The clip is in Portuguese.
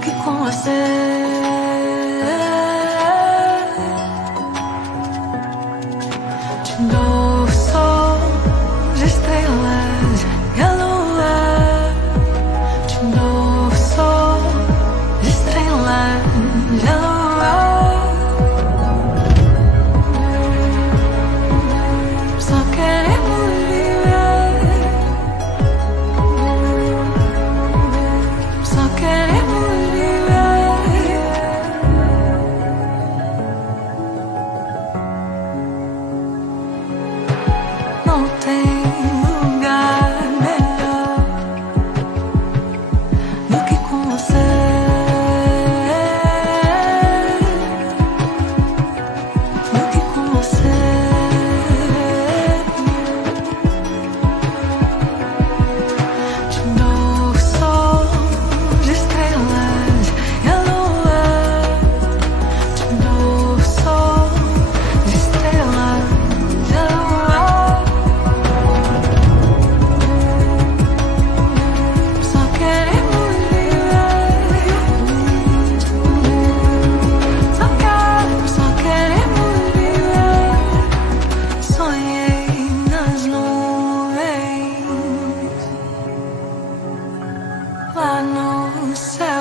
que com você. De novo sol, de estrelas e a lua. De novo sol, de estrelas e a lua. Só queremos viver. Só queremos viver. Não tem lugar melhor do que com você. Do que com você. De novo sol, de estrelas e a lua. De novo sol, de estrelas e a lua. Só queremos viver. Só queremos viver. Sonhei nas nuvens lá no céu.